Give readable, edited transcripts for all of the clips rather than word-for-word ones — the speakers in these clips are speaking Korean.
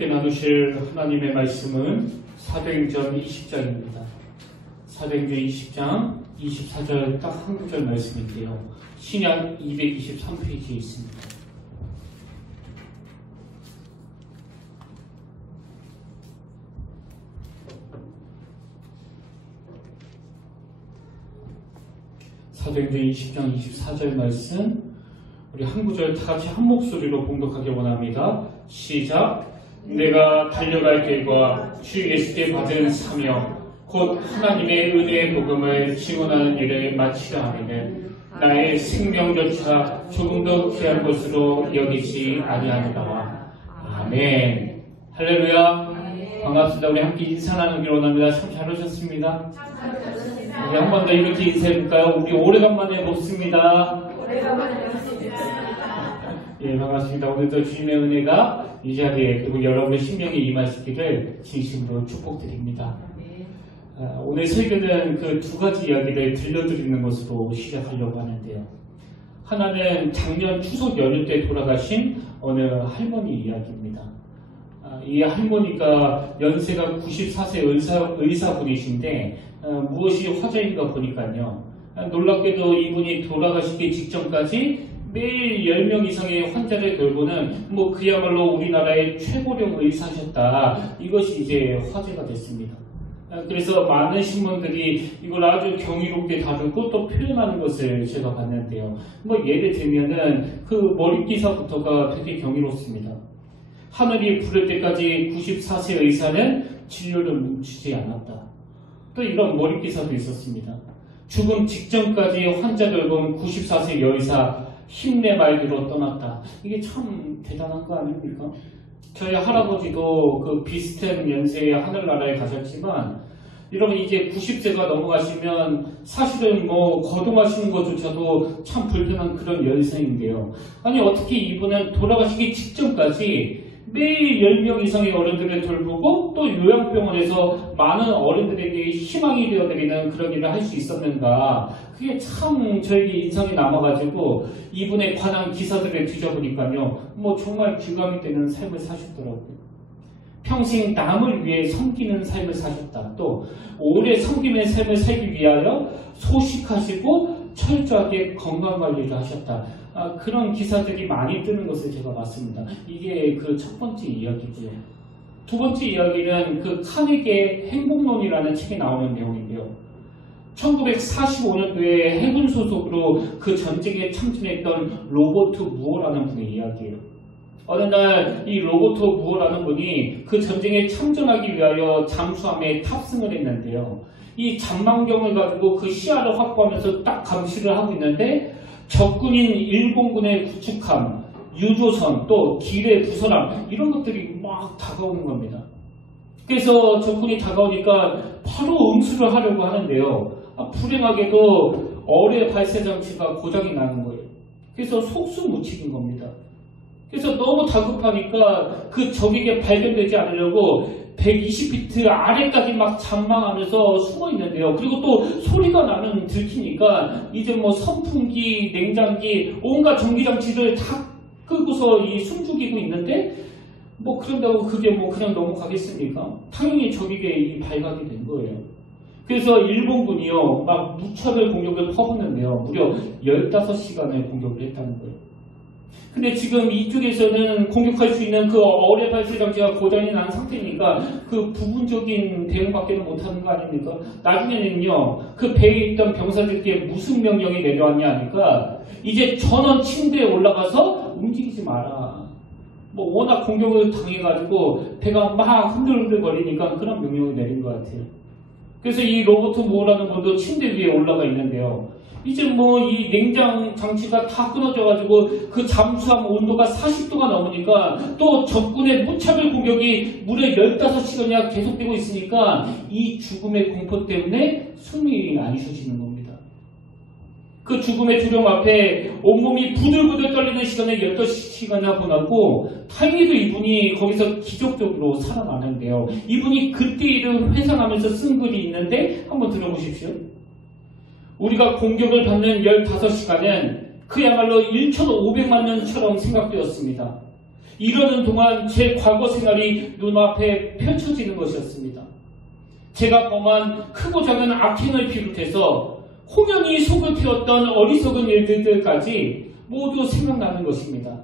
함께 나누실 하나님의 말씀은 사도행전 20장입니다. 사도행전 20장 24절 딱 한 구절 말씀인데요. 신약 223페이지에 있습니다. 사도행전 20장 24절 말씀, 우리 한 구절 다 같이 한 목소리로 봉독하기 원합니다. 시작. 내가 달려갈 길과 주 예수께 받은 사명 곧 하나님의 은혜의 복음을 증언하는 일을 마치려 하면은 나의 생명조차 조금도 귀한 것으로 여기지 아니하노라. 아멘. 할렐루야. 반갑습니다. 우리 함께 인사 나누기로 원합니다. 참 잘 오셨습니다. 우리 한 번 더 이렇게 인사해볼까요? 우리 오래간만에 뵙습니다. 예, 반갑습니다. 오늘도 주님의 은혜가 이 자리에 그리고 여러분의 심령에 임하시기를 진심으로 축복드립니다. 오늘 설교는 그 두 가지 이야기를 들려드리는 것으로 시작하려고 하는데요. 하나는 작년 추석 연휴 때 돌아가신 어느 할머니 이야기입니다. 이 할머니가 연세가 94세 의사분이신데 무엇이 화제인가 보니까요. 놀랍게도 이분이 돌아가시기 직전까지 매일 10명 이상의 환자를 돌보는 그야말로 우리나라의 최고령 의사셨다. 이것이 이제 화제가 됐습니다. 그래서 많은 신문들이 이걸 아주 경이롭게 다루고 또 표현하는 것을 제가 봤는데요. 예를 들면은 그 머리 기사부터가 되게 경이롭습니다. 하늘이 부를 때까지 94세 의사는 진료를 멈추지 않았다. 또 이런 머리 기사도 있었습니다. 죽음 직전까지 환자 돌본 94세 여의사 힘내 말기로 떠났다. 이게 참 대단한 거 아닙니까? 저희 할아버지도 그 비슷한 연세의 하늘나라에 가셨지만 여러분 이제 90세가 넘어가시면 사실은 거동하시는 것조차도 참 불편한 그런 연세인데요. 아니 어떻게 이분은 돌아가시기 직전까지 매일 10명 이상의 어른들을 돌보고 또 요양병원에서 많은 어른들에게 희망이 되어드리는 그런 일을 할 수 있었는가. 그게 참 저에게 인상이 남아가지고 이분에 관한 기사들을 뒤져보니까요. 정말 귀감이 되는 삶을 사셨더라고요. 평생 남을 위해 섬기는 삶을 사셨다. 또 오래 섬기는 삶을 살기 위하여 소식하시고 철저하게 건강관리를 하셨다. 그런 기사들이 많이 뜨는 것을 제가 봤습니다. 이게 그 첫 번째 이야기고요. 두 번째 이야기는 그 카네기의 행복론이라는 책에 나오는 내용인데요. 1945년도에 해군 소속으로 그 전쟁에 참전했던 로버트 무어라는 분의 이야기예요. 어느 날 이 로버트 무어라는 분이 그 전쟁에 참전하기 위하여 잠수함에 탑승을 했는데요. 이 잠망경을 가지고 그 시야를 확보하면서 딱 감시를 하고 있는데 적군인 일본군의 구축함, 유조선, 또 길의 부서람 이런 것들이 막 다가오는 겁니다. 그래서 적군이 다가오니까 바로 응수를 하려고 하는데요. 불행하게도 어뢰 발사 장치가 고장이 나는 거예요. 그래서 속수무책인 겁니다. 그래서 너무 다급하니까 그 적에게 발견되지 않으려고 120피트 아래까지 막 잠망하면서 숨어 있는데요. 그리고 또 소리가 나면 들키니까 이제 선풍기, 냉장기, 온갖 전기장치를 다 끄고서 이 숨죽이고 있는데 그런다고 그게 그냥 넘어가겠습니까? 당연히 적에게 발각이 된 거예요. 그래서 일본군이요 막 무차별 공격을 퍼붓는데요. 무려 15시간을 공격을 했다는 거예요. 근데 지금 이쪽에서는 공격할 수 있는 그 어뢰 발사 장치가 고장이 난 상태니까 그 부분적인 대응밖에는 못하는 거 아닙니까? 나중에는요 그 배에 있던 병사들께 무슨 명령이 내려왔냐 하니까 이제 전원 침대에 올라가서 움직이지 마라. 워낙 공격을 당해가지고 배가 막 흔들흔들거리니까 그런 명령을 내린 것 같아요. 그래서 이 로버트 무어라는 분도 침대 위에 올라가 있는데요. 이제 이 냉장 장치가 다 끊어져가지고 그 잠수함 온도가 40도가 넘으니까 또 적군의 무차별 공격이 무려 15시간이나 계속되고 있으니까 이 죽음의 공포 때문에 숨이 안 쉬어지는 겁니다. 그 죽음의 두려움 앞에 온몸이 부들부들 떨리는 시간을 15시간이나 보냈고 다행히도 이분이 거기서 기적적으로 살아나는데요. 이분이 그때 일을 회상하면서 쓴 글이 있는데 한번 들어보십시오. 우리가 공격을 받는 15시간은 그야말로 1,500만 년처럼 생각되었습니다. 이러는 동안 제 과거 생활이 눈앞에 펼쳐지는 것이었습니다. 제가 범한 크고 작은 악행을 비롯해서 홍연히 속을 태웠던 어리석은 일들까지 모두 생각나는 것입니다.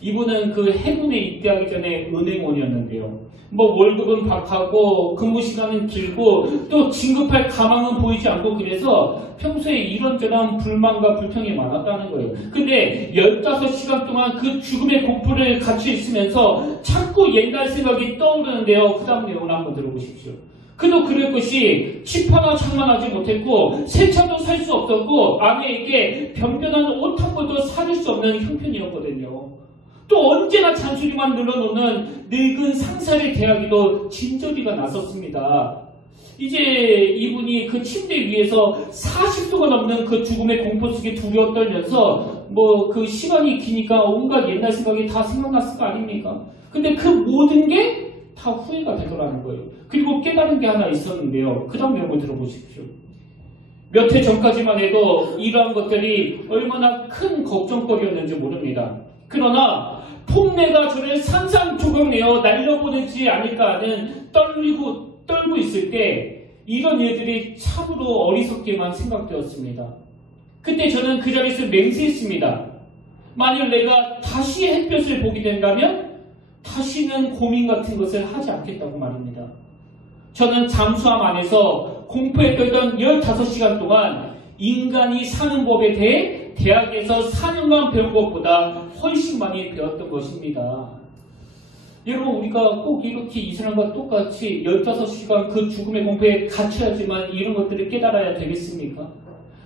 이분은 그 해군에 입대하기 전에 은행원이었는데요. 월급은 박하고 근무 시간은 길고 또 진급할 가망은 보이지 않고 그래서 평소에 이런저런 불만과 불평이 많았다는 거예요. 근데 15시간 동안 그 죽음의 공포를 같이 있으면서 자꾸 옛날 생각이 떠오르는데요. 그 다음 내용을 한번 들어보십시오. 그도 그럴 것이 집 하나 장만하지 못했고 새 차도 살 수 없었고 아내에게 변변한 옷 한 벌도 사줄 수 없는 형편이었거든요. 또 언제나 잔소리만 늘어놓는 늙은 상사를 대하기도 진저리가 났었습니다. 이제 이분이 그 침대 위에서 40도가 넘는 그 죽음의 공포 속에 두려워 떨면서 그 시간이 기니까 온갖 옛날 생각이 다 생각났을 거 아닙니까? 근데 그 모든 게 다 후회가 되더라는 거예요. 그리고 깨달은 게 하나 있었는데요. 그 다음 내용을 들어보십시오. 몇 해 전까지만 해도 이러한 것들이 얼마나 큰 걱정거리였는지 모릅니다. 그러나 폭내가 저를 산산조각내어 날려보내지 않을까 하는 떨고 있을 때 이런 일들이 참으로 어리석게만 생각되었습니다. 그때 저는 그 자리에서 맹세했습니다. 만일 내가 다시 햇볕을 보게 된다면 다시는 고민 같은 것을 하지 않겠다고 말입니다. 저는 잠수함 안에서 공포에 떨던 15시간 동안 인간이 사는 법에 대해 대학에서 4년간 배운 것보다 훨씬 많이 배웠던 것입니다. 여러분, 우리가 꼭 이렇게 이 사람과 똑같이 15시간 그 죽음의 공포에 갇혀야지만 이런 것들을 깨달아야 되겠습니까?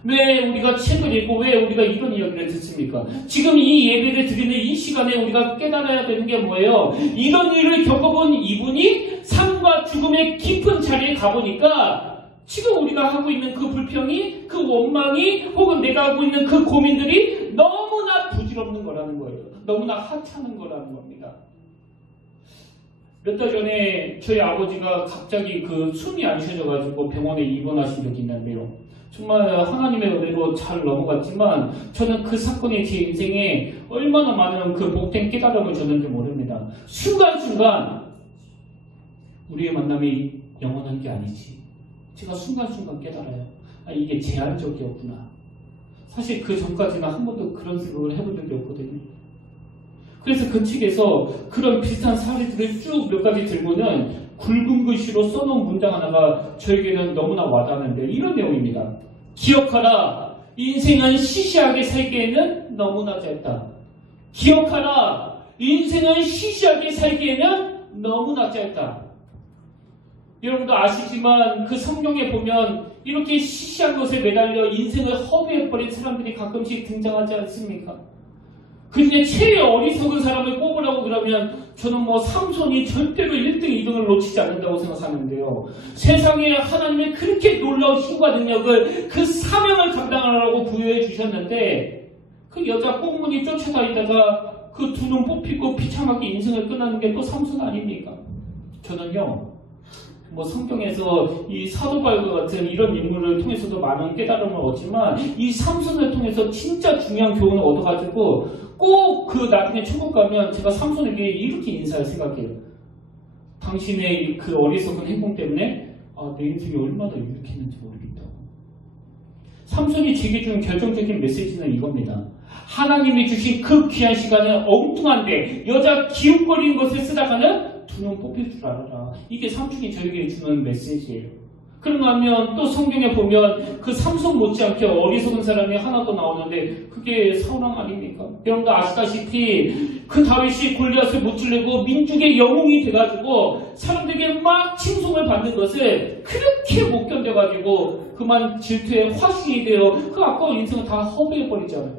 왜 우리가 책을 읽고 왜 우리가 이런 이야기를 듣습니까? 지금 이 예배를 드리는 이 시간에 우리가 깨달아야 되는 게 뭐예요? 이런 일을 겪어본 이분이 삶과 죽음의 깊은 자리에 가보니까 지금 우리가 하고 있는 그 불평이, 그 원망이, 혹은 내가 하고 있는 그 고민들이 너무나 부질없는 거라는 거예요. 너무나 하찮은 거라는 겁니다. 몇 달 전에 저희 아버지가 갑자기 그 숨이 안 쉬어져가지고 병원에 입원하신 적이 있는데요. 정말 하나님의 은혜로 잘 넘어갔지만 저는 그 사건이 제 인생에 얼마나 많은 그 복된 깨달음을 줬는지 모릅니다. 순간순간 우리의 만남이 영원한 게 아니지. 제가 순간순간 깨달아요. 이게 제한적이었구나. 사실 그 전까지는 한 번도 그런 생각을 해본 적이 없거든요. 그래서 그 책에서 그런 비슷한 사례들을 쭉 몇 가지 들고는 굵은 글씨로 써놓은 문장 하나가 저에게는 너무나 와닿는데 이런 내용입니다. 기억하라. 인생은 시시하게 살기에는 너무나 짧다. 기억하라. 인생은 시시하게 살기에는 너무나 짧다. 여러분도 아시지만 그 성경에 보면 이렇게 시시한 것에 매달려 인생을 허비해버린 사람들이 가끔씩 등장하지 않습니까? 근데 최애 어리석은 사람을 꼽으라고 그러면 저는 삼손이 절대로 1등, 2등을 놓치지 않는다고 생각하는데요. 세상에 하나님의 그렇게 놀라운 힘과 능력을 그 사명을 감당하라고 부여해 주셨는데 그 여자 꽁무니 쫓아다니다가 그 두 눈 뽑히고 비참하게 인생을 끝나는 게 또 삼손 아닙니까? 저는요. 성경에서 이 사도바울과 같은 이런 인물을 통해서도 많은 깨달음을 얻지만 이 삼손을 통해서 진짜 중요한 교훈을 얻어가지고 꼭 그 나중에 천국 가면 제가 삼손에게 이렇게 인사할 생각해요. 당신의 그 어리석은 행동 때문에 내 인생이 얼마나 유익했는지 모르겠다고. 삼손이 제게 준 결정적인 메시지는 이겁니다. 하나님이 주신 그 귀한 시간을 엉뚱한데 여자 기웃거리는 것을 쓰다가는 두 눈 뽑힐 줄 알아라. 이게 삼촌이 저에게 주는 메시지예요. 그런가 하면 또 성경에 보면 그 삼손 못지않게 어리석은 사람이 하나 더 나오는데 그게 사울왕 아닙니까? 여러분도 아시다시피 그 다윗이 골리앗을 무찌르고 민중의 영웅이 돼가지고 사람들에게 막 칭송을 받는 것을 그렇게 못 견뎌가지고 그만 질투의 화신이 되어 그 아까운 인생을 다 허비해버리잖아요.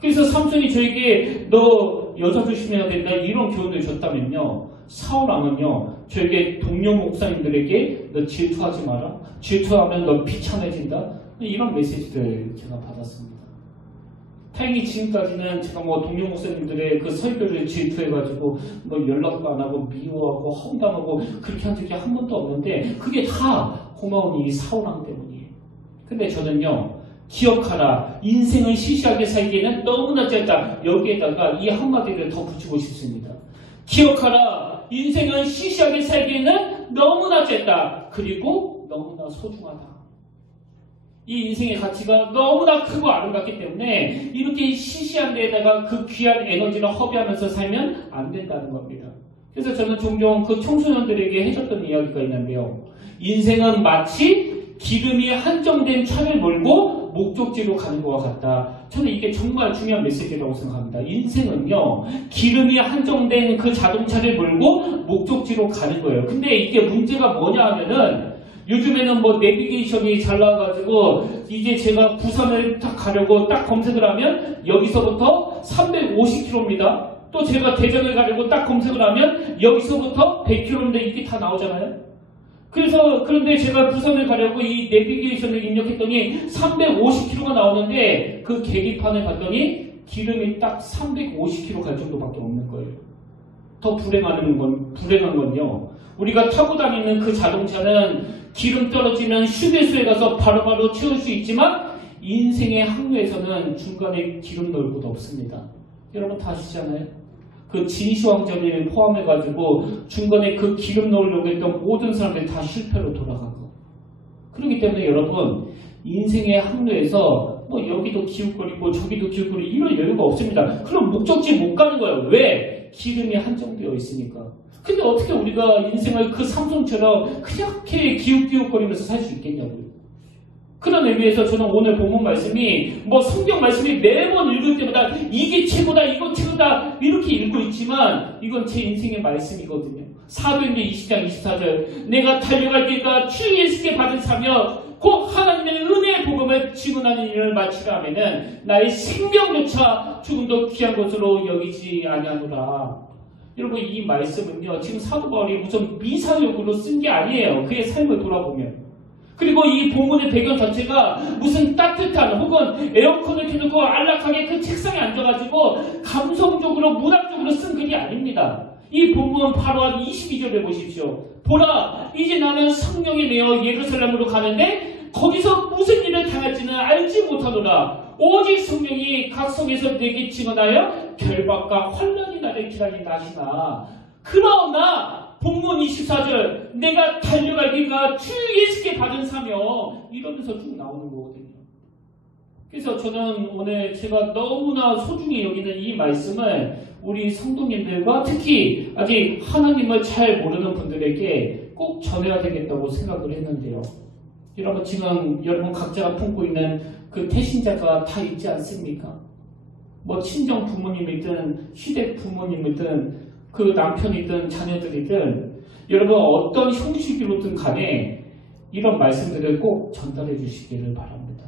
그래서 삼손이 저에게 너 여자 조심해야 된다 이런 교훈을 줬다면요. 사울왕은요. 저에게 동료 목사님들에게 너 질투하지 마라. 질투하면 너 비참해진다. 이런 메시지를 제가 받았습니다. 다행히 지금까지는 제가 동료 목사님들의 그 설교를 질투해가지고 연락도 안 하고 미워하고 험담하고 그렇게 한 적이 한 번도 없는데 그게 다 고마운 이 사울왕 때문이에요. 근데 저는요. 기억하라. 인생을 시시하게 살기에는 너무나 짧다. 여기에다가 이 한마디를 더 붙이고 싶습니다. 기억하라. 인생은 시시하게 살기에는 너무나 짧다. 그리고 너무나 소중하다. 이 인생의 가치가 너무나 크고 아름답기 때문에 이렇게 시시한 데에다가 그 귀한 에너지를 허비하면서 살면 안 된다는 겁니다. 그래서 저는 종종 그 청소년들에게 해줬던 이야기가 있는데요. 인생은 마치 기름이 한정된 차를 몰고 목적지로 가는 것과 같다. 저는 이게 정말 중요한 메시지라고 생각합니다. 인생은요, 기름이 한정된 그 자동차를 몰고 목적지로 가는 거예요. 근데 이게 문제가 뭐냐 하면은 요즘에는 뭐 내비게이션이 잘 나와가지고 이제 제가 부산을 딱 가려고 딱 검색을 하면 여기서부터 350km입니다. 또 제가 대전을 가려고 딱 검색을 하면 여기서부터 100km 이게 다 나오잖아요. 그런데 제가 부산을 가려고 이 내비게이션을 입력했더니 350km가 나오는데 그 계기판을 봤더니 기름이 딱 350km 갈 정도밖에 없는 거예요. 더 불행한 건요. 우리가 타고 다니는 그 자동차는 기름 떨어지면 휴게소에 가서 바로바로 채울 수 있지만 인생의 항로에서는 중간에 기름 넣을 곳 없습니다. 여러분 다 아시잖아요. 그 진시황전을 포함해가지고 중간에 그 기름 넣으려고 했던 모든 사람들이 다 실패로 돌아가고. 그렇기 때문에 여러분 인생의 항로에서 뭐 여기도 기웃거리고 저기도 기웃거리고 이런 여유가 없습니다. 그럼 목적지 못 가는 거예요. 왜? 기름이 한정되어 있으니까. 근데 어떻게 우리가 인생을 그 삼손처럼 그렇게 기웃기웃거리면서 살 수 있겠냐고요. 그런 의미에서 저는 오늘 본문 말씀이 뭐 성경 말씀이 매번 읽을 때마다 이게 최고다 이거 최고다 이렇게 읽고 있지만 이건 제 인생의 말씀이거든요. 사도행전 20장 24절 내가 달려갈 길과 주 예수께 받은 사명 곧 하나님의 은혜의 복음을 증언하는 일을 마치라 하면은 나의 생명조차 조금도 귀한 것으로 여기지 아니하노라. 여러분 이 말씀은요 지금 사도 바울이 무슨 미사역으로 쓴 게 아니에요. 그의 삶을 돌아보면. 그리고 이 본문의 배경 자체가 무슨 따뜻한 혹은 에어컨을 켜놓고 안락하게 그 책상에 앉아가지고 감성적으로 문학적으로 쓴 글이 아닙니다. 이 본문 바로 한 22절에 보십시오. 보라 이제 나는 성령에 매여 예루살렘으로 가는데 거기서 무슨 일을 당할지는 알지 못하노라. 오직 성령이 각 성에서 내게 증언하여 결박과 환난이 나를 기다리나시나. 그러나 본문 24절 내가 달려갈 길과 주 예수께 받은 사명 이러면서 쭉 나오는 거거든요. 그래서 저는 오늘 제가 너무나 소중히 여기는 이 말씀을 우리 성도님들과 특히 아직 하나님을 잘 모르는 분들에게 꼭 전해야 되겠다고 생각을 했는데요. 여러분 지금 여러분 각자가 품고 있는 그 태신자가 다 있지 않습니까? 뭐 친정 부모님이든 시댁 부모님이든 그 남편이든 자녀들이든 여러분 어떤 형식으로든 간에 이런 말씀들을 꼭 전달해 주시기를 바랍니다.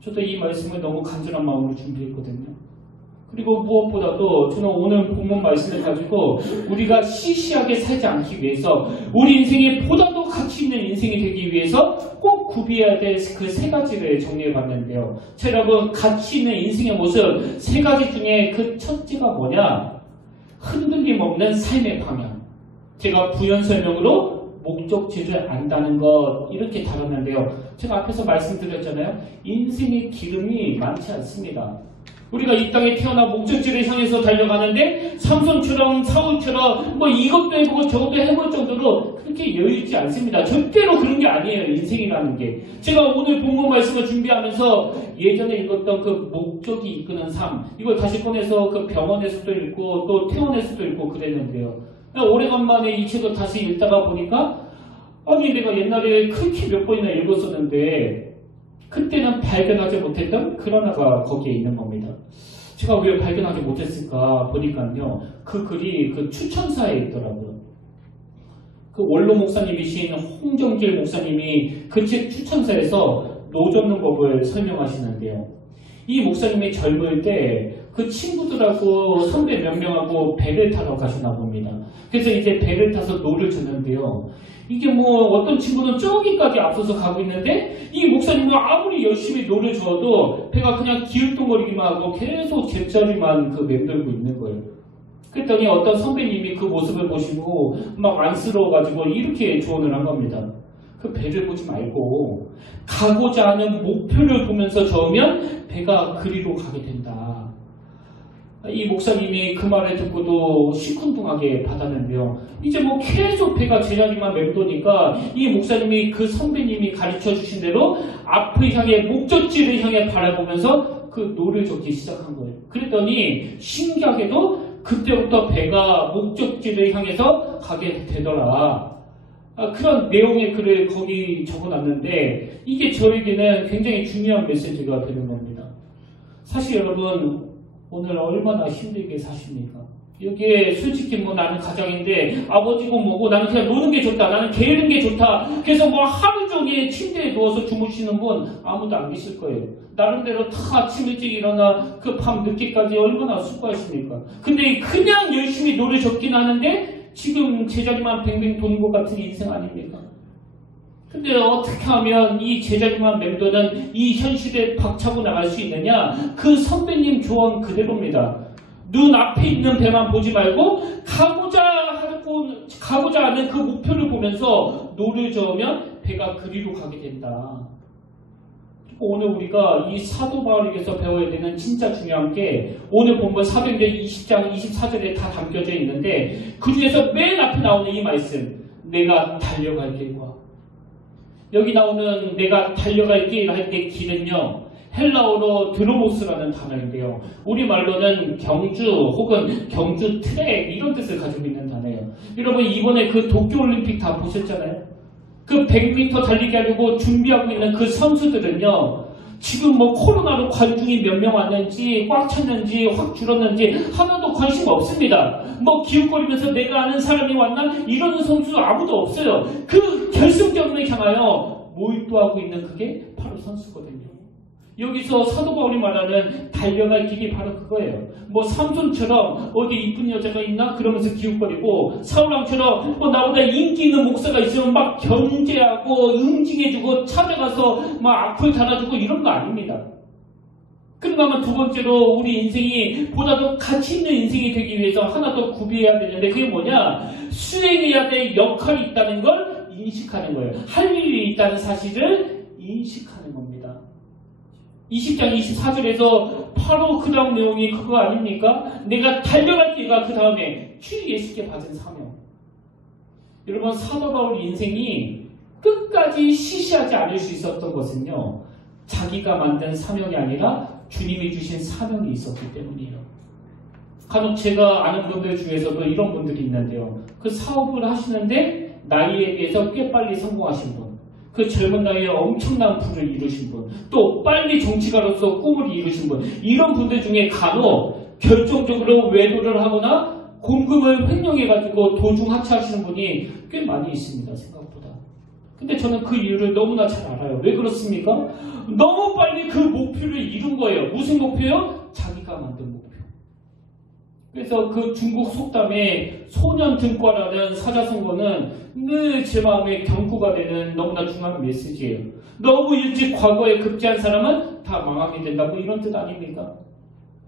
저도 이 말씀을 너무 간절한 마음으로 준비했거든요. 그리고 무엇보다도 저는 오늘 본문 말씀을 가지고 우리가 시시하게 살지 않기 위해서 우리 인생이 보다도 가치 있는 인생이 되기 위해서 꼭 구비해야 될 그 세 가지를 정리해 봤는데요. 자, 여러분 가치 있는 인생의 모습 세 가지 중에 그 첫째가 뭐냐? 흔들림 없는 삶의 방향. 제가 부연 설명으로 목적지를 안다는 것 이렇게 다뤘는데요. 제가 앞에서 말씀드렸잖아요. 인생의 기름이 많지 않습니다. 우리가 이 땅에 태어나 목적지를 향해서 달려가는데 삼손처럼 사울처럼 뭐 이것도 해보고 저것도 해볼 정도로 그렇게 여유 있지 않습니다. 절대로 그런 게 아니에요. 인생이라는 게. 제가 오늘 본문 말씀을 준비하면서 예전에 읽었던 그 목적이 이끄는 삶 이걸 다시 꺼내서 그 병원에서도 읽고 또 퇴원에서도 읽고 그랬는데요. 오래간만에 이 책을 다시 읽다가 보니까 아니 내가 옛날에 그렇게 몇 번이나 읽었었는데 그때는 발견하지 못했던 그 하나가 거기에 있는 겁니다. 제가 왜 발견하지 못했을까 보니까요. 그 글이 그 추천사에 있더라고요. 그 원로 목사님이신 홍정길 목사님이 그 책 추천사에서 노 접는 법을 설명하시는데요. 이 목사님이 젊을 때 그 친구들하고 선배 몇 명하고 배를 타러 가시나 봅니다. 그래서 이제 배를 타서 노를 젓는데요. 이게 뭐 어떤 친구는 저기까지 앞서서 가고 있는데 이 목사님은 아무리 열심히 노를 저어도 배가 그냥 기울동거리기만 하고 계속 제자리만 그 맴돌고 있는 거예요. 그랬더니 어떤 선배님이 그 모습을 보시고 막 안쓰러워가지고 이렇게 조언을 한 겁니다. 그 배를 보지 말고 가고자 하는 목표를 보면서 저으면 배가 그리로 가게 된다. 이 목사님이 그 말을 듣고도 시큰둥하게 받았는데요. 이제 뭐 계속 배가 제자리만 맴도니까 이 목사님이 그 선배님이 가르쳐 주신 대로 앞을 향해 목적지를 향해 바라보면서 그 노를 적기 시작한 거예요. 그랬더니 신기하게도 그때부터 배가 목적지를 향해서 가게 되더라. 그런 내용의 글을 거기 적어놨는데 이게 저에게는 굉장히 중요한 메시지가 되는 겁니다. 사실 여러분 오늘 얼마나 힘들게 사십니까? 여기에 솔직히 뭐 나는 가장인데 아버지고 뭐고 나는 그냥 노는 게 좋다. 나는 게으른 게 좋다. 그래서 뭐 하루 종일 침대에 누워서 주무시는 분 아무도 안 계실 거예요. 나름대로 다 아침 일찍 일어나 그 밤 늦게까지 얼마나 수고하십니까? 근데 그냥 열심히 노래 적긴 하는데 지금 제자리만 뱅뱅 도는 것 같은 인생 아닙니까? 근데 어떻게 하면 이 제자리만 맴도는 이 현실에 박차고 나갈 수 있느냐? 그 선배님 조언 그대로입니다. 눈앞에 있는 배만 보지 말고 가고자 하는 그 목표를 보면서 노를 저으면 배가 그리로 가게 된다. 오늘 우리가 이 사도 바울에게서 배워야 되는 진짜 중요한 게 오늘 본문 사도행전 20장 24절에 다 담겨져 있는데 그 중에서 맨 앞에 나오는 이 말씀, 내가 달려갈 길과. 여기 나오는 내가 달려갈 길 할 때 길은요, 헬라어로 드로모스라는 단어인데요. 우리말로는 경주 혹은 경주 트랙 이런 뜻을 가지고 있는 단어예요. 여러분 이번에 그 도쿄올림픽 다 보셨잖아요. 그 100m 달리기 하려고 준비하고 있는 그 선수들은요. 지금 뭐 코로나로 관중이 몇 명 왔는지 꽉 찼는지 확 줄었는지 하나도 관심 없습니다. 뭐 기웃거리면서 내가 아는 사람이 왔나? 이러는 선수 아무도 없어요. 그 결승점을 향하여 몰두하고 있는 그게 바로 선수거든요. 여기서 사도 바울이 말하는 달려갈 길이 바로 그거예요. 뭐 삼손처럼 어디 이쁜 여자가 있나? 그러면서 기웃거리고 사울왕처럼 뭐 나보다 인기 있는 목사가 있으면 막 견제하고 응징해주고 찾아가서 막 악플 달아주고 이런 거 아닙니다. 그런가 하면 두 번째로 우리 인생이 보다 더 가치 있는 인생이 되기 위해서 하나 더 구비해야 되는데 그게 뭐냐? 수행해야 될 역할이 있다는 걸 인식하는 거예요. 할 일이 있다는 사실을 인식하는 겁니다. 20장 24절에서 바로 그 다음 내용이 그거 아닙니까? 내가 달려갈 길과 그 다음에 주 예수께 받은 사명. 여러분 사도 바울 인생이 끝까지 시시하지 않을 수 있었던 것은요. 자기가 만든 사명이 아니라 주님이 주신 사명이 있었기 때문이에요. 간혹 제가 아는 분들 중에서도 이런 분들이 있는데요. 그 사업을 하시는데 나이에 비해서 꽤 빨리 성공하신 분. 그 젊은 나이에 엄청난 부를 이루신 분, 또 빨리 정치가로서 꿈을 이루신 분, 이런 분들 중에 간혹 결정적으로 외도를 하거나 공금을 횡령해가지고 도중 하차하시는 분이 꽤 많이 있습니다. 생각보다. 근데 저는 그 이유를 너무나 잘 알아요. 왜 그렇습니까? 너무 빨리 그 목표를 이룬 거예요. 무슨 목표요? 자기가 만든 목표. 그래서 그 중국 속담에 소년등과라는 사자성어는 늘 제 마음에 경고가 되는 너무나 중요한 메시지예요. 너무 일찍 과거에 급제한 사람은 다 망하게 된다고 이런 뜻 아닙니까?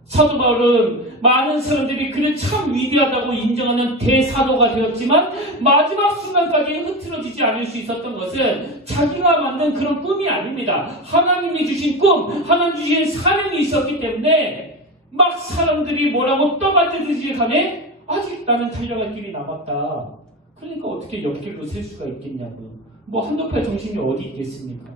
사도 바울은 많은 사람들이 그를 참 위대하다고 인정하는 대사도가 되었지만 마지막 순간까지 흐트러지지 않을 수 있었던 것은 자기가 만든 그런 꿈이 아닙니다. 하나님이 주신 꿈, 하나님 주신 사명이 있었기 때문에 막 사람들이 뭐라고 떠받들듯이 간에 아직 나는 달려갈 길이 남았다. 그러니까 어떻게 옆길로 셀 수가 있겠냐고요. 뭐 한두 팔 정신이 어디 있겠습니까?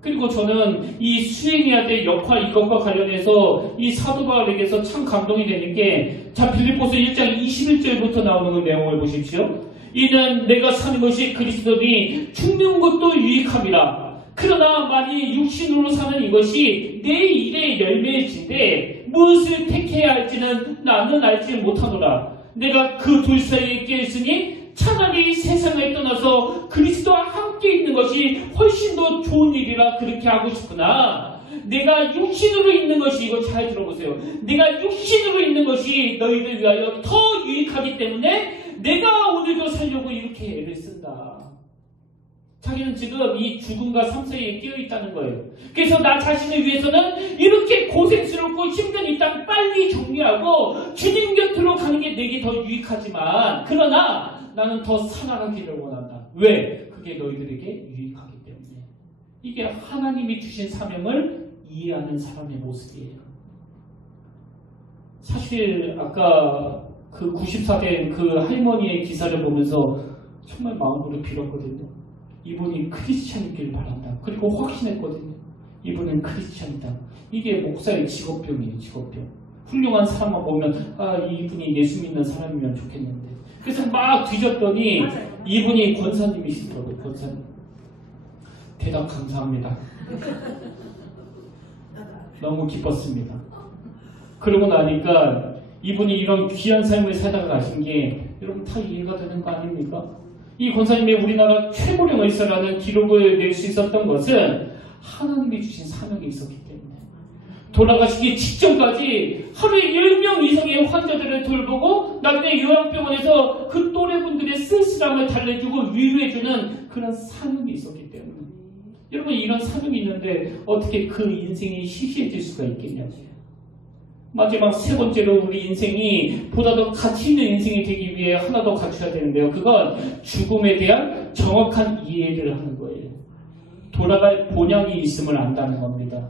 그리고 저는 이 수행해야 될 역할 이것과 관련해서 이 사도 바울에게서 참 감동이 되는 게 자 빌립보서 1장 21절부터 나오는 그 내용을 보십시오. 이는 내가 사는 것이 그리스도니 죽는 것도 유익함이라. 그러나 만일 육신으로 사는 이것이 내 일의 열매일진데 무엇을 택해야 할지는 나는 알지 못하노라. 내가 그 둘 사이에 끼어있으니 차라리 세상을 떠나서 그리스도와 함께 있는 것이 훨씬 더 좋은 일이라 그렇게 하고 싶으나 내가 육신으로 있는 것이, 이거 잘 들어보세요. 내가 육신으로 있는 것이 너희를 위하여 더 유익하기 때문에 내가 오늘도 살려고 이렇게 애를 쓴다. 자기는 지금 이 죽음과 삶 사이에 끼어있다는 거예요. 그래서 나 자신을 위해서는 이렇게 고생스럽고 힘든 이 땅 빨리 정리하고 주님 곁으로 가는 게 내게 더 유익하지만 그러나 나는 더 살아가기를 원한다. 왜? 그게 그게 너희들에게 유익하기 때문에. 이게 하나님이 주신 사명을 이해하는 사람의 모습이에요. 사실 아까 그 94된 그 할머니의 기사를 보면서 정말 마음으로 빌었거든요. 이분이 크리스찬이길 바란다. 그리고 확신했거든요. 이분은 크리스찬이다. 이게 목사의 직업병이에요. 직업병. 훌륭한 사람만 보면 아 이분이 예수 믿는 사람이면 좋겠는데. 그래서 막 뒤졌더니 이분이 권사님이시더라고요. 권사님. 대답 감사합니다. 너무 기뻤습니다. 그러고 나니까 이분이 이런 귀한 삶을 살다가 가신 게 여러분 다 이해가 되는 거 아닙니까? 이 권사님이 우리나라 최고령 의사라는 기록을 낼 수 있었던 것은 하나님이 주신 사명이 있었기 때문에 돌아가시기 직전까지 하루에 10명 이상의 환자들을 돌보고 나중에 요양병원에서 그 또래분들의 쓸쓸함을 달래주고 위로해주는 그런 사명이 있었기 때문에 여러분 이런 사명이 있는데 어떻게 그 인생이 시시해질 수가 있겠냐고요. 마지막 세 번째로 우리 인생이 보다 더 가치 있는 인생이 되기 위해 하나 더 갖춰야 되는데요. 그건 죽음에 대한 정확한 이해를 하는 거예요. 돌아갈 본향이 있음을 안다는 겁니다.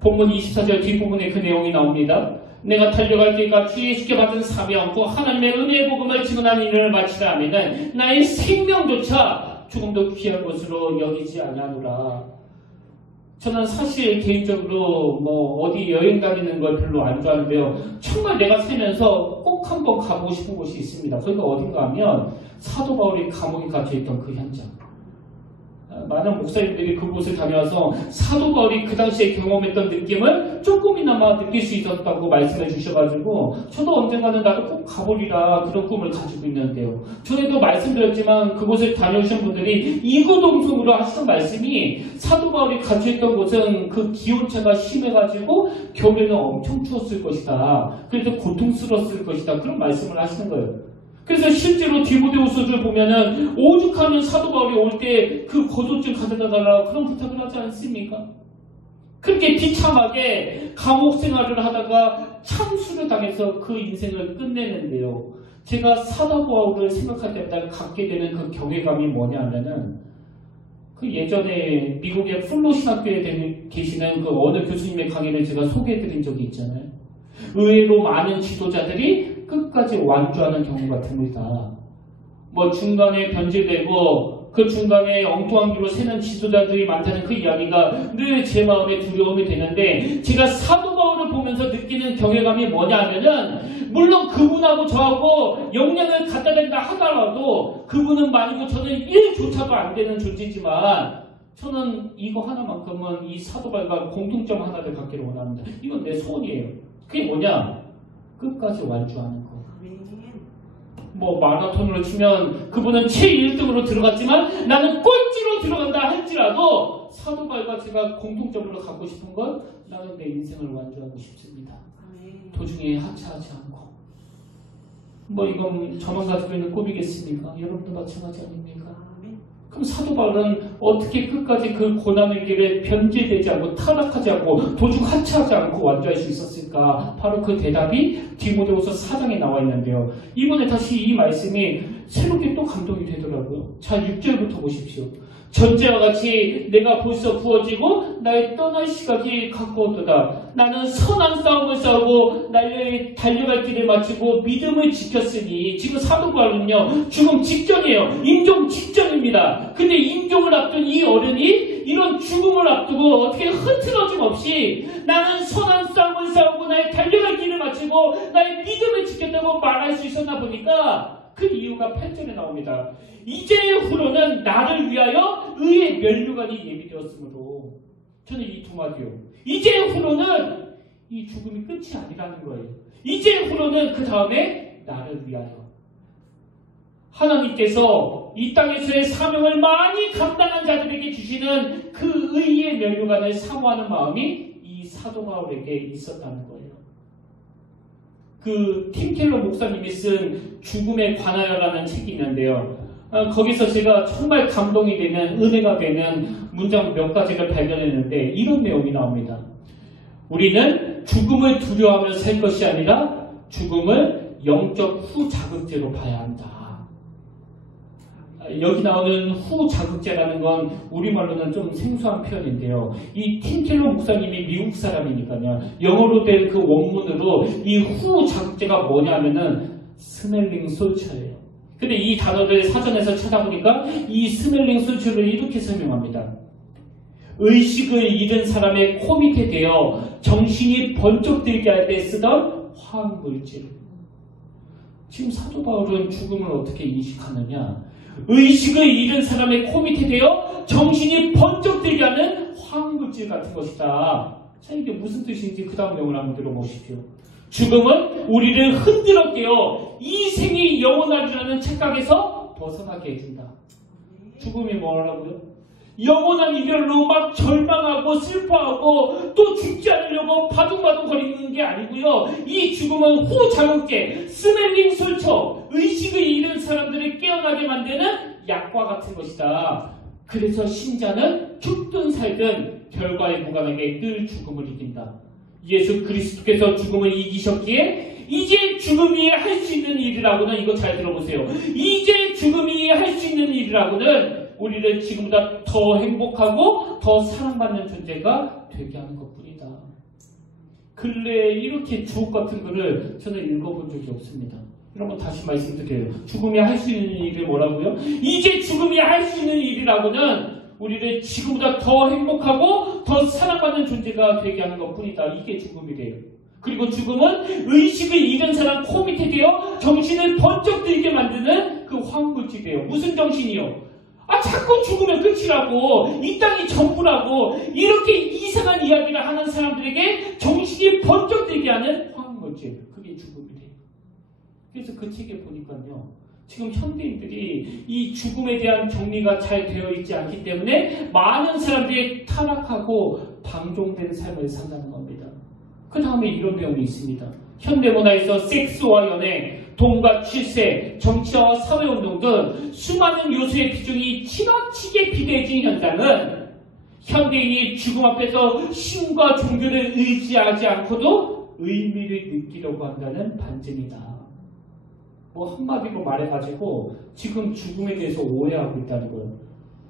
본문 24절 뒷부분에 그 내용이 나옵니다. 내가 달려갈 때가 주 예수께 받은 사명 곧 하나님의 은혜의 복음을 증언한 일을 마치라 하면은 나의 생명조차 조금 더 귀한 것으로 여기지 아니하노라. 저는 사실 개인적으로 뭐 어디 여행 다니는 걸 별로 안 좋아하는데요. 정말 내가 살면서 꼭 한번 가보고 싶은 곳이 있습니다. 거기가 어딘가 하면 사도 바울이 감옥에 갇혀있던 그 현장. 많은 목사님들이 그곳을 다녀와서 사도 바울이 그 당시에 경험했던 느낌을 조금이나마 느낄 수 있었다고 말씀해 주셔가지고 저도 언젠가는 나도 꼭 가보리라 그런 꿈을 가지고 있는데요. 전에도 말씀드렸지만 그곳을 다녀오신 분들이 이구동성으로 하시는 말씀이 사도 바울이 갇혀있던 곳은 그 기온차가 심해가지고 겨울에는 엄청 추웠을 것이다. 그래서 고통스러웠을 것이다. 그런 말씀을 하시는 거예요. 그래서 실제로 디모데후서를 보면은 오죽하면 사도 바울이 올 때 그 겉옷 좀 가져다 달라 그런 부탁을 하지 않습니까? 그렇게 비참하게 감옥 생활을 하다가 참수를 당해서 그 인생을 끝내는데요. 제가 사도 바울을 생각할 때마다 갖게 되는 그 경외감이 뭐냐 하면은 그 예전에 미국의 플로 신학교에 계시는 그 어느 교수님의 강의를 제가 소개해드린 적이 있잖아요. 의외로 많은 지도자들이 끝까지 완주하는 경우가 드물다. 뭐 중간에 변질되고 그 중간에 엉뚱한 길로 새는 지도자들이 많다는 그 이야기가 늘 제 마음에 두려움이 되는데 제가 사도 바울을 보면서 느끼는 경외감이 뭐냐 하면은 물론 그분하고 저하고 역량을 갖다 댄다 하더라도 그분은 만이고 저는 1조차도 안 되는 존재지만 저는 이거 하나만큼은 이 사도 바울과 공통점 하나를 갖기를 원합니다. 이건 내 소원이에요. 그게 뭐냐? 끝까지 완주하는 거. 뭐 마라톤으로 치면 그분은 최1등으로 들어갔지만 나는 꼴찌로 들어간다 할지라도 사도 바울과 제가 공통적으로 갖고 싶은 건 나는 내 인생을 완주하고 싶습니다. 도중에 하차하지 않고. 뭐 이건 저만 가지고 있는 꿈이겠습니까? 여러분도 마찬가지 아닙니까? 그럼 사도 바울은 어떻게 끝까지 그 고난의 길에 변질되지 않고 타락하지 않고 도중 하차하지 않고 완주할 수 있었을까? 바로 그 대답이 디모데후서 4장에 나와 있는데요. 이번에 다시 이 말씀이 새롭게 또 감동이 되더라고요. 자, 6절부터 보십시오. 전제와 같이 내가 벌써 부어지고 나의 떠날 시각이 가까웠도다. 나는 선한 싸움을 싸우고 달려갈 길을 마치고 믿음을 지켰으니 지금 사도 바울은요 죽음 직전이에요. 임종 직전입니다. 근데 임종을 앞둔 이 어른이 이런 죽음을 앞두고 어떻게 흐트러짐 없이 나는 선한 싸움을 싸우고 나의 달려갈 길을 마치고 나의 믿음을 지켰다고 말할 수 있었나 보니까 그 이유가 8절에 나옵니다. 이제후로는 나를 위하여 의의 면류관이 예비되었으므로. 저는 이 두 마디요. 이제후로는 이 죽음이 끝이 아니라는 거예요. 이제후로는 그 다음에 나를 위하여. 하나님께서 이 땅에서의 사명을 많이 감당한 자들에게 주시는 그 의의 면류관을 사모하는 마음이 이 사도 바울에게 있었다는 거예요. 그 팀 켈러 목사님이 쓴 죽음에 관하여라는 책이 있는데요. 거기서 제가 정말 감동이 되는 은혜가 되는 문장 몇 가지를 발견했는데 이런 내용이 나옵니다. 우리는 죽음을 두려워하며 살 것이 아니라 죽음을 영적 후자극제로 봐야 한다. 여기 나오는 후자극제라는 건 우리말로는 좀 생소한 표현인데요. 이 팀켈러 목사님이 미국 사람이니까요. 영어로 된 그 원문으로 이 후자극제가 뭐냐면은 스멜링 솔처예요. 근데 이 단어를 사전에서 찾아보니까 이 스멜링 솔처를 이렇게 설명합니다. 의식을 잃은 사람의 코 밑에 대어 정신이 번쩍 들게 할 때 쓰던 화학물질. 지금 사도 바울은 죽음을 어떻게 인식하느냐? 의식을 잃은 사람의 코 밑에 대어 정신이 번쩍 들게 하는 화학물질 같은 것이다. 자, 이게 무슨 뜻인지 그 다음 내용을 한번 들어보십시오. 죽음은 우리를 흔들어 깨어 이 생이 영원하리라는 착각에서 벗어나게 해준다. 죽음이 뭐라고요? 영원한 이별로 막 절망하고 슬퍼하고 또 죽지 않으려고 바둥바둥 거리는 게 아니고요. 이 죽음은 후자극계, 스멜링 솔처, 의식을 잃은 사람들을 깨어나게 만드는 약과 같은 것이다. 그래서 신자는 죽든 살든 결과에 무관하게 늘 죽음을 이긴다. 예수 그리스도께서 죽음을 이기셨기에 이제 죽음이 할 수 있는 일이라고는, 이거 잘 들어보세요. 이제 죽음이 할 수 있는 일이라고는 우리를 지금보다 더 행복하고 더 사랑받는 존재가 되게 하는 것뿐이다. 근래에 이렇게 주옥 같은 글을 저는 읽어본 적이 없습니다. 여러분 다시 말씀드려요. 죽음이 할 수 있는 일이 뭐라고요? 이제 죽음이 할 수 있는 일이라고는 우리를 지금보다 더 행복하고 더 사랑받는 존재가 되게 하는 것뿐이다. 이게 죽음이래요. 그리고 죽음은 의식을 잃은 사람 코 밑에 대어 정신을 번쩍 들게 만드는 그 화학물질이에요. 무슨 정신이요? 자꾸 죽으면 끝이라고, 이 땅이 전부라고, 이렇게 이상한 이야기를 하는 사람들에게 정신이 번쩍 들게 하는 화학물질. 그게 죽음이래요. 그래서 그 책에 보니까요. 지금 현대인들이 이 죽음에 대한 정리가 잘 되어 있지 않기 때문에 많은 사람들이 타락하고 방종된 삶을 산다는 겁니다. 그 다음에 이런 내용이 있습니다. 현대문화에서 섹스와 연애, 돈과 출세, 정치와 사회운동 등 수많은 요소의 비중이 지나치게 비대해진 현상은 현대인이 죽음 앞에서 신과 종교를 의지하지 않고도 의미를 느끼려고 한다는 반증이다. 뭐 한마디로 말해가지고 지금 죽음에 대해서 오해하고 있다는 거예요.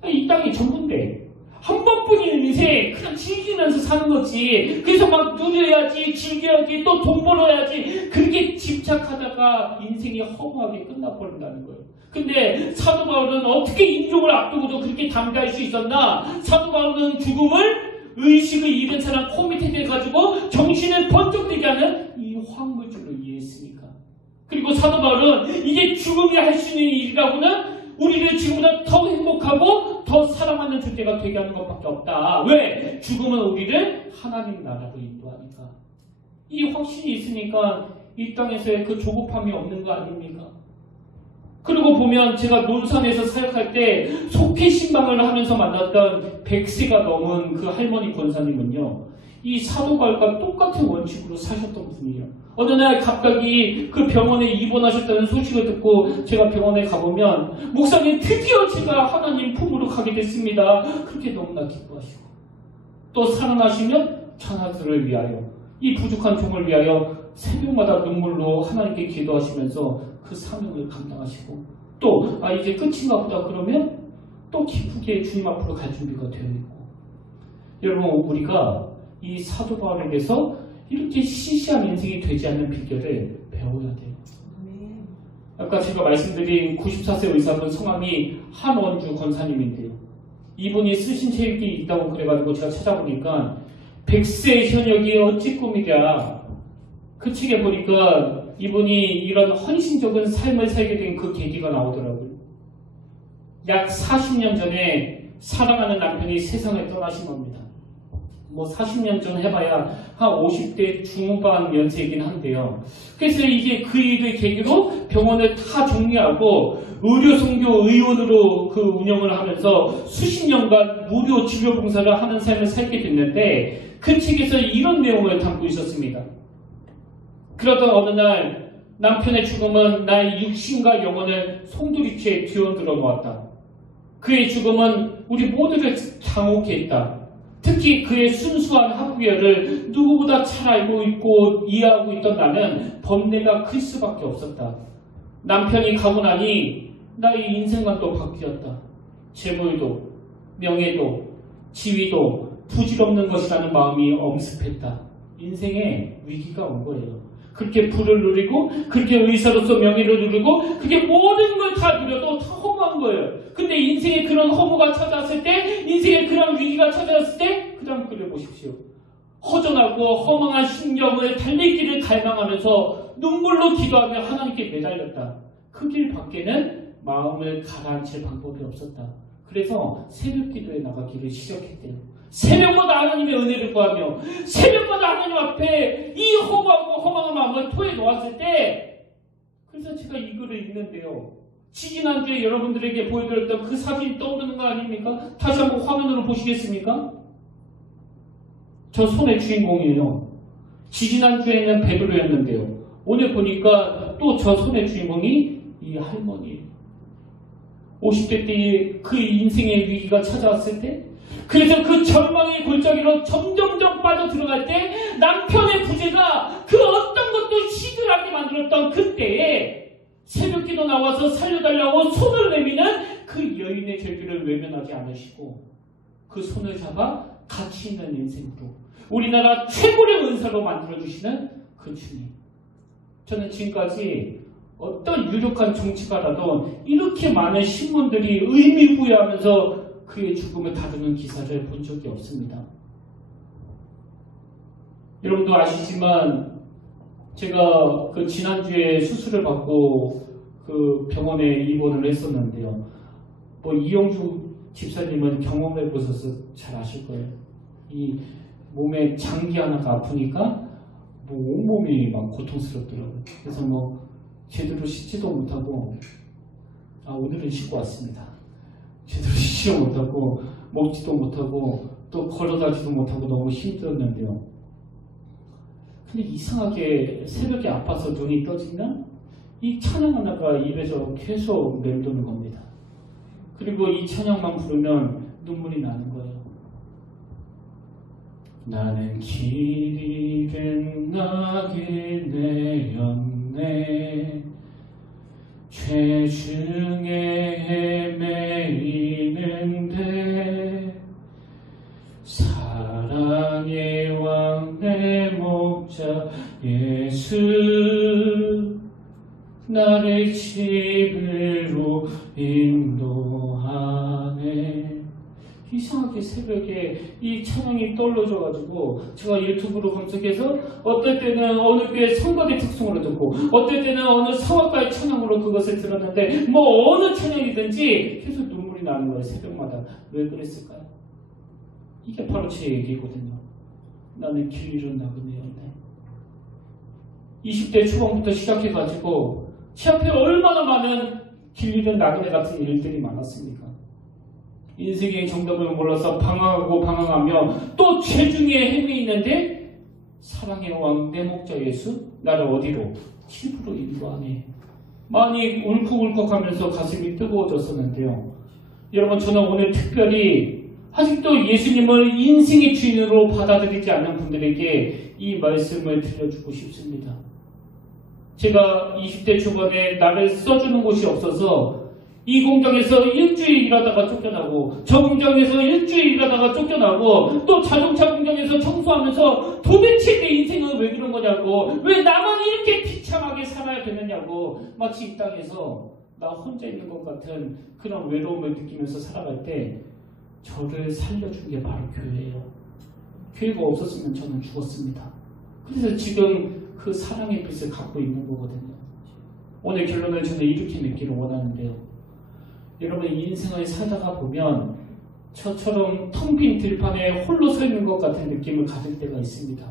이 땅이 전부인데 한 번뿐인 인생 그냥 즐기면서 사는 거지. 그래서 막 누려야지, 즐겨야지, 또 돈 벌어야지, 그렇게 집착하다가 인생이 허무하게 끝나버린다는 거예요. 근데 사도 바울은 어떻게 인종을 앞두고도 그렇게 담대할 수 있었나? 사도 바울은 죽음을 의식을 잃은 사람 코 밑에 대가지고 정신을 번쩍 들게 하는 이 화학물질로 이해했으니까. 그리고 사도 바울은 이게 죽음이 할 수 있는 일이라고는 우리를 지금보다 더 행복하고 더 사랑하는 존재가 되게 하는 것밖에 없다. 왜? 죽음은 우리를 하나님 나라로 인도하니까. 이 확신이 있으니까 이 땅에서의 그 조급함이 없는 거 아닙니까? 그리고 보면 제가 논산에서 사역할 때 속회 신방을 하면서 만났던 100세가 넘은 그 할머니 권사님은요. 이 사도 바울과 똑같은 원칙으로 사셨던 분이에요. 어느 날 갑자기 그 병원에 입원하셨다는 소식을 듣고 제가 병원에 가보면 목사님 드디어 제가 하나님 품으로 가게 됐습니다. 그렇게 너무나 기뻐하시고 또 살아나시면 천하들을 위하여 이 부족한 종을 위하여 새벽마다 눈물로 하나님께 기도하시면서 그 사명을 감당하시고 또 이제 끝인가 보다 그러면 또 기쁘게 주님 앞으로 갈 준비가 되어 있고 여러분 우리가 이 사도 바울에게서 이렇게 시시한 인생이 되지 않는 비결을 배워야 돼요. 아까 제가 말씀드린 94세 의사분 성함이 한원주 권사님인데요. 이분이 쓰신 책이 있다고 그래가지고 제가 찾아보니까 100세 현역이 어찌 꿈이랴. 그 책에 보니까 이분이 이런 헌신적인 삶을 살게 된 그 계기가 나오더라고요. 약 40년 전에 사랑하는 남편이 세상을 떠나신 겁니다. 뭐 40년 전 해봐야 한 50대 중후반 연세이긴 한데요. 그래서 이제 그 일을 계기로 병원을 다 정리하고 의료선교 의원으로 그 운영을 하면서 수십 년간 무료 진료 봉사를 하는 삶을 살게 됐는데 그 책에서 이런 내용을 담고 있었습니다. 그러던 어느 날 남편의 죽음은 나의 육신과 영혼을 송두리째 뒤흔들어 놓았다. 그의 죽음은 우리 모두를 당혹해 했다. 특히 그의 순수한 학구열을 누구보다 잘 알고 있고 이해하고 있던 나는 번뇌가 클 수밖에 없었다. 남편이 가고 나니 나의 인생관 또 바뀌었다. 재물도, 명예도, 지위도 부질없는 것이라는 마음이 엄습했다. 인생에 위기가 온 거예요. 그렇게 부를 누리고, 그렇게 의사로서 명예를 누리고, 그렇게 모든 걸 다 누려도 다 허무한 거예요. 근데 인생에 그런 허무가 찾아왔을 때, 인생에 그런 위기가 찾아왔을 때, 그 다음 글을 보십시오. 허전하고 허망한 심령을 달리기를 갈망하면서 눈물로 기도하며 하나님께 매달렸다. 그 길 밖에는 마음을 가라앉힐 방법이 없었다. 그래서 새벽 기도에 나가기를 시작했대요. 새벽마다 하나님의 은혜를 구하며 새벽마다 하나님 앞에 이 허무하고 허망한 마음을 토해 놓았을 때, 그래서 제가 이 글을 읽는데요. 지지난주에 여러분들에게 보여드렸던 그 사진이 떠오르는 거 아닙니까? 다시 한번 화면으로 보시겠습니까? 저 손의 주인공이에요. 지지난주에는 베드로였는데요. 오늘 보니까 또 저 손의 주인공이 이 할머니예요. 50대 때 그 인생의 위기가 찾아왔을 때, 그래서 그 절망의 골짜기로 점점점 빠져들어갈 때 남편의 부재가 그 어떤 것도 시들하게 만들었던 그때에 새벽기도 나와서 살려달라고 손을 내미는 그 여인의 절규를 외면하지 않으시고 그 손을 잡아 가치 있는 인생으로 우리나라 최고의 은사로 만들어주시는 그 주님. 저는 지금까지 어떤 유력한 정치가라도 이렇게 많은 신문들이 의미부여하면서 그의 죽음을 다루는 기사를 본 적이 없습니다. 여러분도 아시지만 제가 그 지난주에 수술을 받고 그 병원에 입원을 했었는데요. 뭐 이영주 집사님은 경험해 보셔서 잘 아실 거예요. 이 몸에 장기 하나가 아프니까 뭐 온몸이 막 고통스럽더라고요. 그래서 뭐 제대로 씻지도 못하고, 오늘은 씻고 왔습니다. 제대로 씻지도 못하고 먹지도 못하고 또 걸어다니지도 못하고 너무 힘들었는데요. 근데 이상하게 새벽에 아파서 눈이 떠지면 이 찬양 하나가 입에서 계속 맴도는 겁니다. 그리고 이 찬양만 부르면 눈물이 나는 거예요. 나는 길 잃은 나길 내었네. 죄중에 헤매이는데 사랑의 왕 내 목자 예수 나를 집으로 인도하네. 이상하게 새벽에 이 찬양이 떠올라져가지고 제가 유튜브로 검색해서 어떨 때는 어느 교회 성곽의 특성으로 듣고 어떨 때는 어느 성악가의 찬양으로 그것을 들었는데 뭐 어느 찬양이든지 계속 눈물이 나는 거예요. 새벽마다. 왜 그랬을까요? 이게 바로 제 얘기거든요. 나는 길 잃은 나그네였네. 20대 초반부터 시작해가지고 제 앞에 얼마나 많은 길 잃은 나그네 같은 일들이 많았습니까? 인생의 정답을 몰라서 방황하며 또 죄중에 헤매있는데 사랑의 왕 내 목자 예수 나를 어디로? 집으로 인도하네. 많이 울컥울컥하면서 가슴이 뜨거워졌었는데요. 여러분, 저는 오늘 특별히 아직도 예수님을 인생의 주인으로 받아들이지 않는 분들에게 이 말씀을 들려주고 싶습니다. 제가 20대 초반에 나를 써주는 곳이 없어서 이 공장에서 일주일 일하다가 쫓겨나고 저 공장에서 일주일 일하다가 쫓겨나고 또 자동차 공장에서 청소하면서 도대체 내 인생은 왜 그런 거냐고, 왜 나만 이렇게 비참하게 살아야 되느냐고, 마치 이 땅에서 나 혼자 있는 것 같은 그런 외로움을 느끼면서 살아갈 때 저를 살려준 게 바로 교회예요. 교회가 없었으면 저는 죽었습니다. 그래서 지금 그 사랑의 빛을 갖고 있는 거거든요. 오늘 결론을 저는 이렇게 믿기를 원하는데요. 여러분, 인생을 살다가 보면 저처럼 텅 빈 들판에 홀로 서 있는 것 같은 느낌을 가질 때가 있습니다.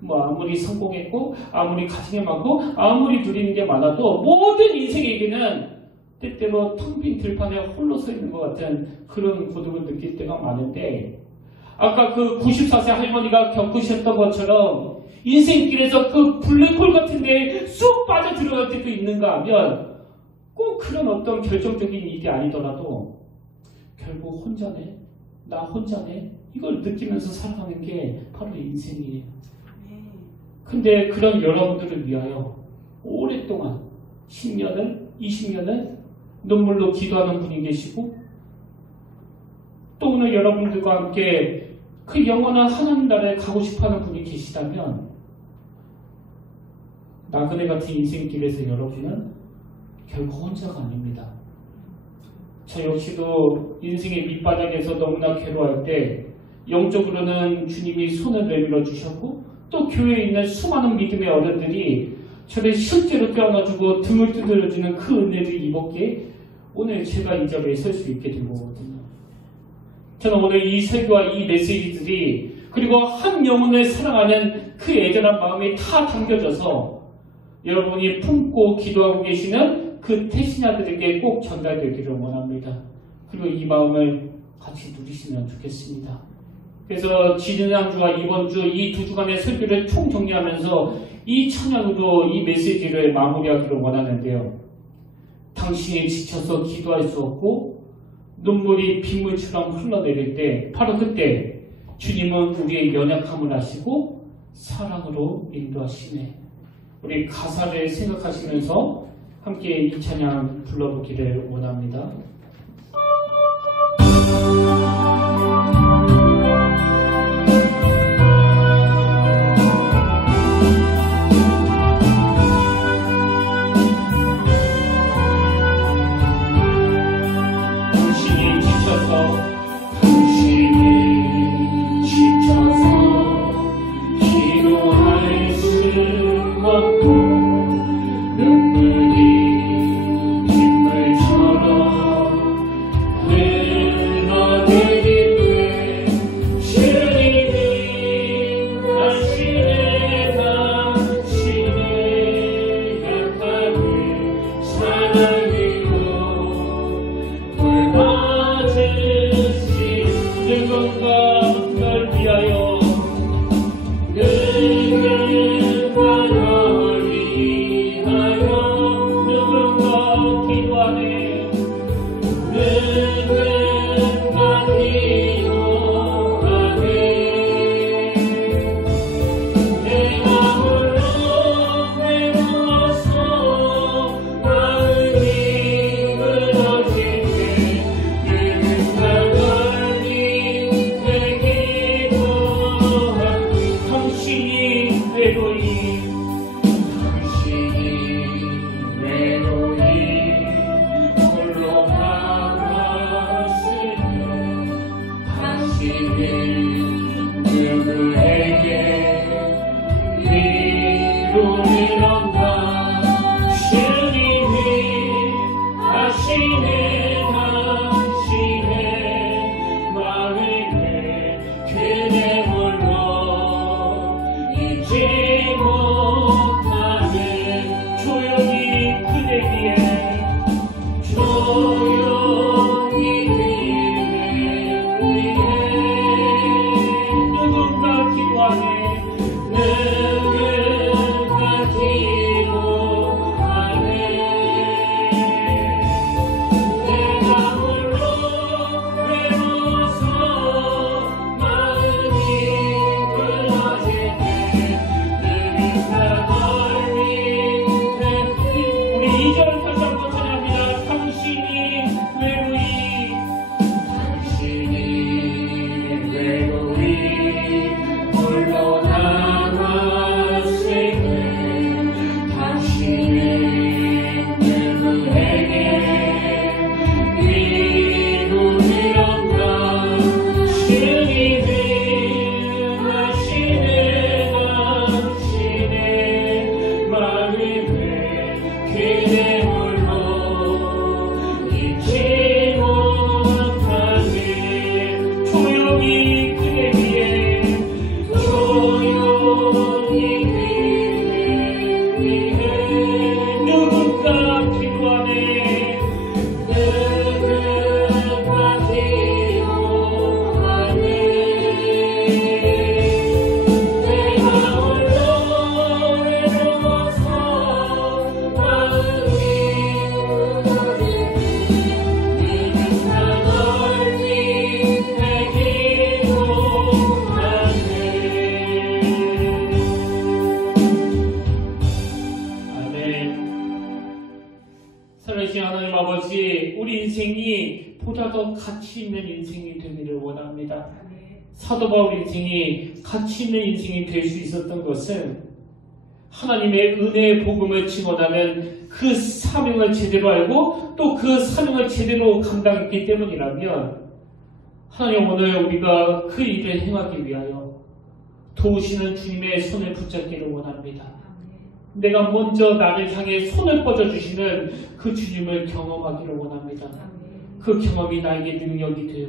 뭐 아무리 성공했고 아무리 가정이 많고 아무리 누리는 게 많아도 모든 인생에게는 때때로 텅 빈 들판에 홀로 서 있는 것 같은 그런 고독을 느낄 때가 많은데, 아까 그 94세 할머니가 겪으셨던 것처럼 인생길에서 그 블랙홀 같은 데에 쑥 빠져 들어갈 때도 있는가 하면 꼭 그런 어떤 결정적인 일이 아니더라도 결국 혼자네, 나 혼자네, 이걸 느끼면서 살아가는 게 바로 인생이에요. 근데 그런 여러분들을 위하여 오랫동안 10년을 20년을 눈물로 기도하는 분이 계시고 또 오늘 여러분들과 함께 그 영원한 하나님 나라에 가고 싶어하는 분이 계시다면 나그네 같은 인생길에서 여러분은 결코 혼자가 아닙니다. 저 역시도 인생의 밑바닥에서 너무나 괴로워할 때 영적으로는 주님이 손을 내밀어 주셨고 또 교회에 있는 수많은 믿음의 어른들이 저를 실제로 껴안아주고 등을 두드려주는 그 은혜를 입었기에 오늘 제가 이 자리에 설 수 있게 된 거거든요. 저는 오늘 이 설교와 이 메시지들이 그리고 한 영혼을 사랑하는 그 애절한 마음이 다 담겨져서 여러분이 품고 기도하고 계시는 그 태신자들에게 꼭 전달되기를 원합니다. 그리고 이 마음을 같이 누리시면 좋겠습니다. 그래서 지난 주와 이번 주 이 두 주간의 설교를 총정리하면서 이 찬양으로 이 메시지를 마무리하기를 원하는데요. 당신이 지쳐서 기도할 수 없고 눈물이 빗물처럼 흘러내릴 때 바로 그때 주님은 우리의 연약함을 아시고 사랑으로 인도하시네. 우리 가사를 생각하시면서 함께 이 찬양 불러보기를 원합니다. 누군가 기도하네. 되기를 원합니다. 사도 바울 인생이 가치 있는 인생이 될 수 있었던 것은 하나님의 은혜의 복음을 증언하는 그 사명을 제대로 알고 또 그 사명을 제대로 감당했기 때문이라면 하나님 오늘 우리가 그 일을 행하기 위하여 도우시는 주님의 손을 붙잡기를 원합니다. 내가 먼저 나를 향해 손을 뻗어주시는 그 주님을 경험하기를 원합니다. 그 경험이 나에게 능력이 되어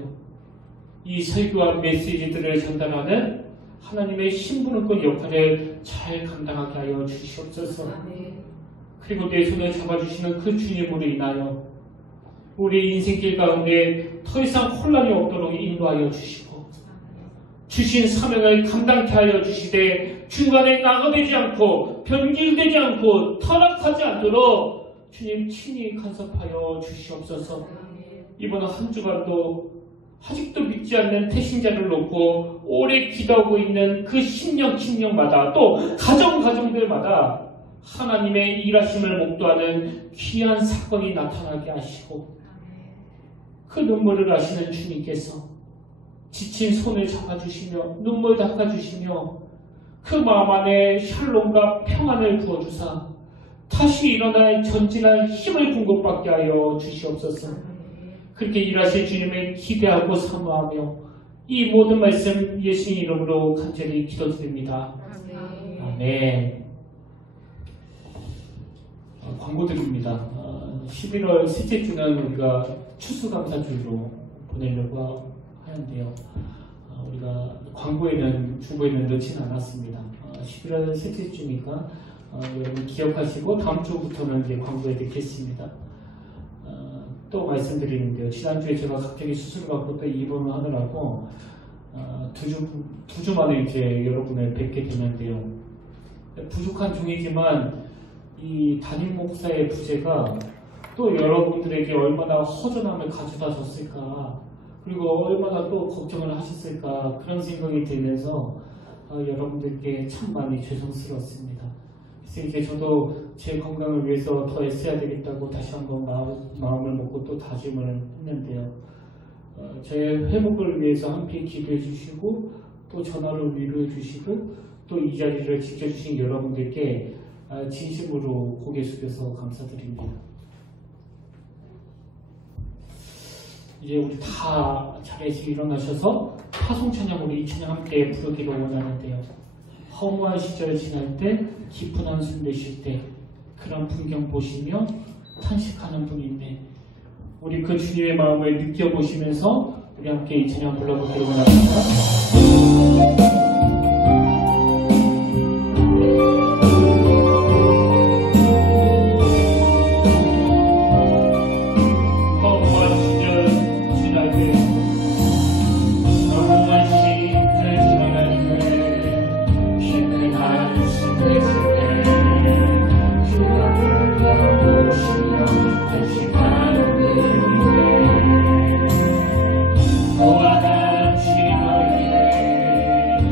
이 설교와 메시지들을 전달하는 하나님의 신부름꾼 역할을 잘 감당하게 하여 주시옵소서. 그리고 내 손을 잡아주시는 그 주님으로 인하여 우리 인생길 가운데 더 이상 혼란이 없도록 인도하여 주시고 주신 사명을 감당케 하여 주시되 중간에 나가되지 않고 변질되지 않고 타락하지 않도록 주님 친히 간섭하여 주시옵소서. 이번 한 주간도 아직도 믿지 않는 태신자를 놓고 오래 기도하고 있는 그 심령마다 또 가정들마다 하나님의 일하심을 목도하는 귀한 사건이 나타나게 하시고 그 눈물을 아시는 주님께서 지친 손을 잡아주시며 눈물 닦아주시며 그 마음 안에 샬롬과 평안을 부어주사 다시 일어날 전진할 힘을 공급받게 하여 주시옵소서. 그렇게 일하실 주님을 기대하고 사모하며 이 모든 말씀 예수님 이름으로 간절히 기도드립니다. 아멘. 광고드립니다. 11월 셋째 주는 우리가 추수감사주로 보내려고 하는데요. 우리가 광고에는 주보에는 넣지는 않았습니다. 11월 셋째 주니까 여러분 기억하시고 다음 주부터는 이제 광고에 넣겠습니다. 또 말씀드리는데요. 지난주에 제가 갑자기 수술을 받고 또 입원을 하느라고 두 주 만에 이제 여러분을 뵙게 되는데요. 부족한 중이지만 이 담임 목사의 부재가 또 여러분들에게 얼마나 허전함을 가져다 줬을까, 그리고 얼마나 또 걱정을 하셨을까, 그런 생각이 들면서 여러분들께 참 많이 죄송스러웠습니다. 그래서 이제 저도 제 건강을 위해서 더 애써야 되겠다고 다시 한번 마음을 먹고 또 다짐을 했는데요. 제 회복을 위해서 함께 기도해 주시고 또 전화로 위로해 주시고 또 이 자리를 지켜주신 여러분들께 진심으로 고개 숙여서 감사드립니다. 이제 우리 다 자리에서 일어나셔서 파송찬양 우리 이 찬양 함께 부르기를 원하는데요. 허무한 시절 지날 때 깊은 한숨 내쉴 때 그런 풍경 보시며 탄식하는 분인데 우리 그 주님의 마음을 느껴보시면서 우리 함께 이 찬양 불러보기를 원합니다. 그와 같이 너희의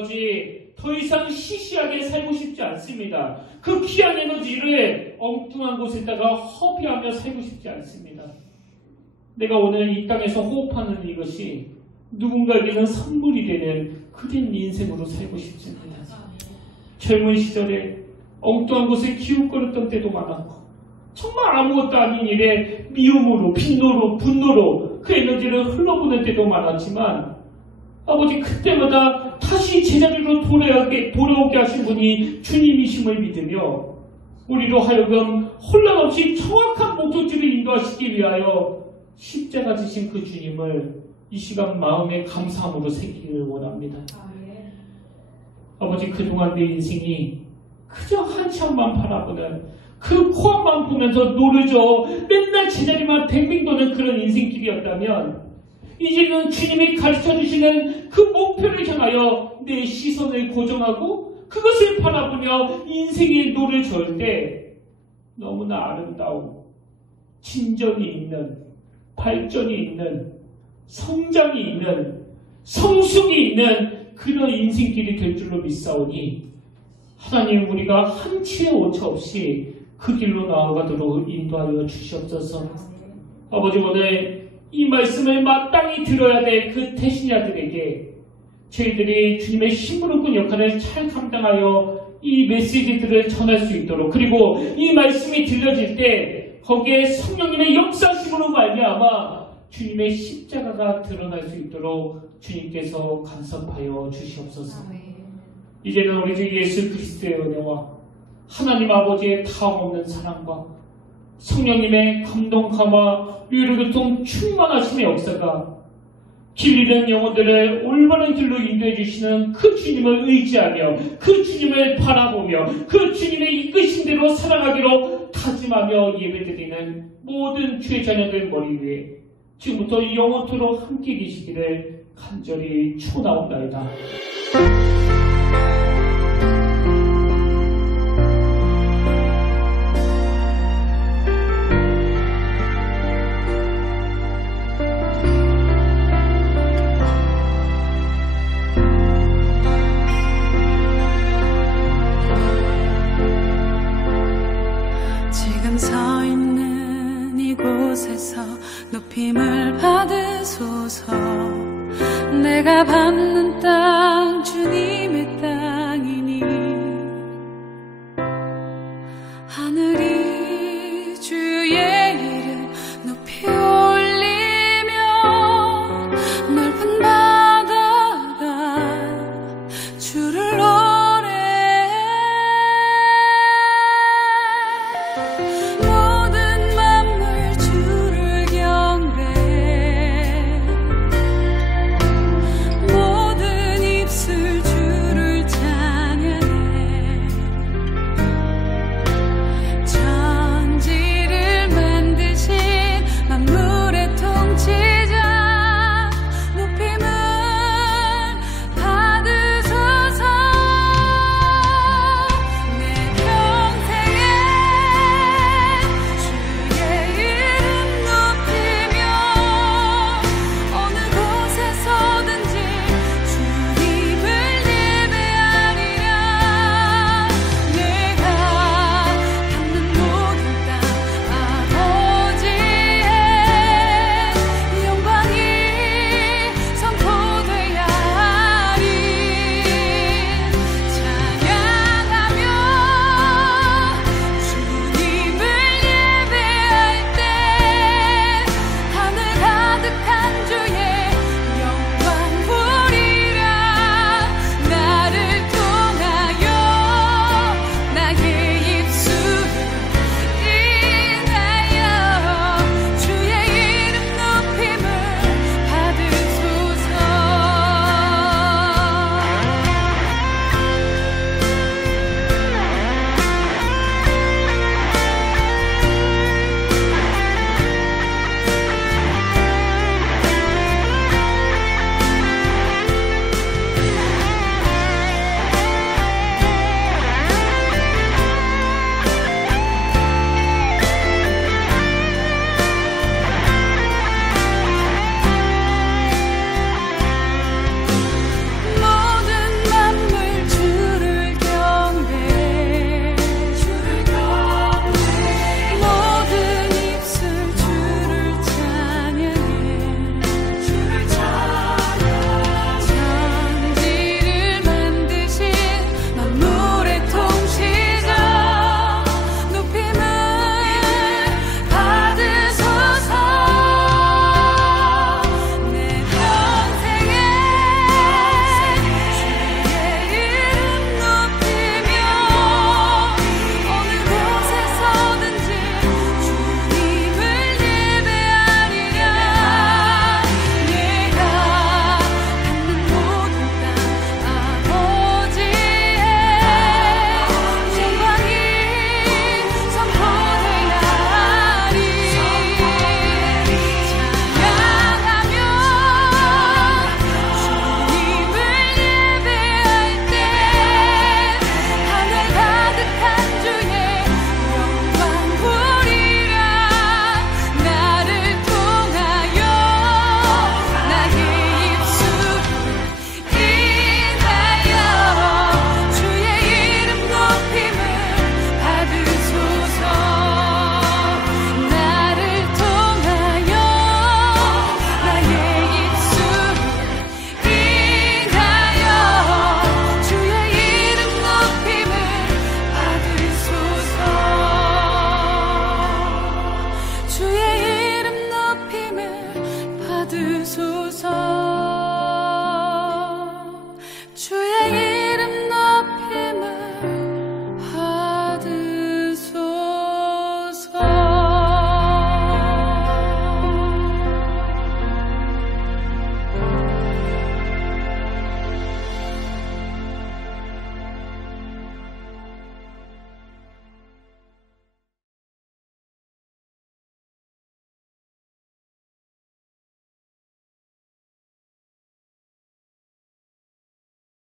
아버지 더 이상 시시하게 살고 싶지 않습니다. 그 귀한 에너지를 엉뚱한 곳에다가 허비하며 살고 싶지 않습니다. 내가 오늘 이 땅에서 호흡하는 이것이 누군가에게는 선물이 되는 그런 인생으로 살고 싶습니다. 젊은 시절에 엉뚱한 곳에 기웃거렸던 때도 많았고 정말 아무것도 아닌 일에 미움으로 빈노로 분노로 그 에너지를 흘러보낼 때도 많았지만 아버지 그때마다 다시 제자리로 돌아오게 하신 분이 주님이심을 믿으며 우리로 하여금 혼란 없이 정확한 목적지를 인도하시기 위하여 십자가 지신 그 주님을 이 시간 마음의 감사함으로 새기기를 원합니다. 아버지 그동안 내 인생이 그저 한참만 바라보는 그 코앞만 보면서 노르죠. 맨날 제자리만 뱅뱅 도는 그런 인생길이었다면 이제는 주님이 가르쳐주시는 그 목표를 향하여 내 시선을 고정하고 그것을 바라보며 인생의 노를 저을 때 너무나 아름다운 진전이 있는 발전이 있는 성장이 있는 성숙이 있는 그런 인생길이 될 줄로 믿사오니 하나님 우리가 한치의 오차 없이 그 길로 나아가도록 인도하여 주시옵소서. 아버지 오늘 이 말씀을 마땅히 들어야 될 그 태신자들에게 저희들이 주님의 심부름꾼 역할을 잘 감당하여 이 메시지들을 전할 수 있도록 그리고 이 말씀이 들려질 때 거기에 성령님의 역사심으로 말미암아 주님의 십자가가 드러날 수 있도록 주님께서 간섭하여 주시옵소서. 이제는 우리 주 예수 그리스도의 은혜와 하나님 아버지의 다음없는 사랑과 성령님의 감동함과 위로교통 충만하심의 역사가 길 잃은 영혼들을 올바른 길로 인도해 주시는 그 주님을 의지하며 그 주님을 바라보며 그 주님의 이끄신 대로 살아가기로 다짐하며 예배드리는 모든 주의 자녀들 머리 위에 지금부터 영원토록 함께 계시기를 간절히 축원하옵나이다. 지금 서 있는 이곳에서 높임을 받으소서. 내가 받는 땅 주님